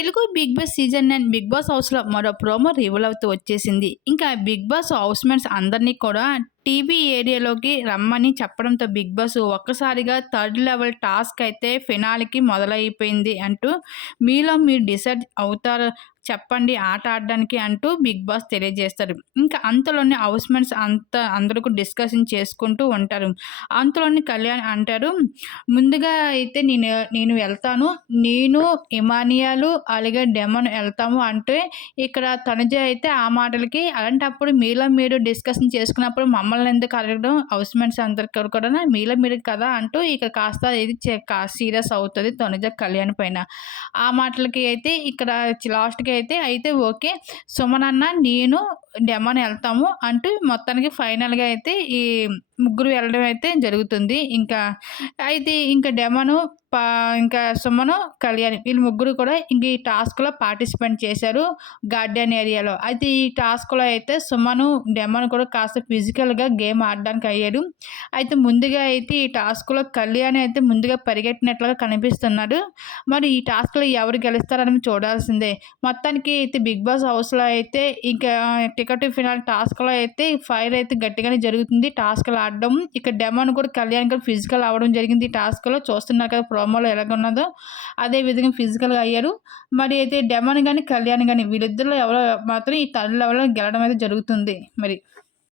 Telugu Big Boss season nine Big Boss హౌస్లో మరో promo reveal అవుతూ వచ్చేసింది. ఇంకా బిగ్ బాస్ హౌస్ మేట్స్ అందరినీ కూడా టీవీ ఏరియాలోకి రమ్మని చెప్పడంతో బిగ్ బాస్ ఒక్కసారిగా థర్డ్ లెవెల్ టాస్క్ అయితే ఫినాల్కి మొదలైపోయింది అంటూ మీలో మీరు డిసైడ్ అవుతారు చెప్పండి ఆట ఆడడానికి అంటూ బిగ్ బాస్ తెలియజేస్తారు. ఇంకా అంతలోనే హౌస్మెంట్స్ అంత అందరూ డిస్కషన్ చేసుకుంటూ ఉంటారు. అంతలోనే కళ్యాణ్ అంటారు ముందుగా అయితే నేను నేను వెళ్తాను నేను ఇమానియాలు అలాగే డెమన్ వెళ్తాము అంటే ఇక్కడ తనుజ అయితే ఆ మాటలకి అలాంటప్పుడు మీలో మీరు డిస్కషన్ చేసుకున్నప్పుడు మమ్మల్ని ఎందుకు అడగడం? హౌస్మెంట్స్ అందరికీ కూడా మీలో మీరు కదా అంటూ ఇక కాస్త ఇది సీరియస్ అవుతుంది తొనిజ కళ్యాణ్ పైన. ఆ మాటలకి అయితే ఇక్కడ లాస్ట్కి అయితే అయితే ఓకే సుమన్ అన్న నేను డెమన్ వెళ్తాము అంటూ మొత్తానికి ఫైనల్గా అయితే ఈ ముగ్గురు వెళ్ళడం అయితే జరుగుతుంది. ఇంకా అయితే ఇంకా డెమోను పా ఇంకా సుమను కళ్యాణి వీళ్ళు ముగ్గురు కూడా ఇంక ఈ టాస్క్లో పార్టిసిపేట్ చేశారు గార్డెన్ ఏరియాలో. అయితే ఈ టాస్క్లో అయితే సుమను డెమను కూడా కాస్త ఫిజికల్గా గేమ్ ఆడడానికి అయ్యాడు అయితే ముందుగా అయితే ఈ టాస్క్లో కళ్యాణి అయితే ముందుగా పరిగెట్టినట్లుగా కనిపిస్తున్నాడు. మరి ఈ టాస్క్లో ఎవరు గెలుస్తారని చూడాల్సిందే. మొత్తానికి అయితే బిగ్ బాస్ హౌస్లో అయితే ఇంకా టికెట్ ఫినాల్ టాస్క్లో అయితే ఫైర్ అయితే గట్టిగానే జరుగుతుంది. టాస్క్లు ఆడడం ఇక డెమోన్ కూడా కళ్యాణ్ గారు ఫిజికల్ అవ్వడం జరిగింది. ఈ టాస్క్లో చూస్తున్నారు కదా ప్రోమోలో ఎలాగున్నదో. అదే విధంగా ఫిజికల్గా అయ్యారు. మరి అయితే డెమన్ కానీ కళ్యాణ్ కానీ వీళ్ళిద్దరిలో ఎవరో మాత్రం ఈ తల్లి లెవెల్లో గెలడం అయితే జరుగుతుంది. మరి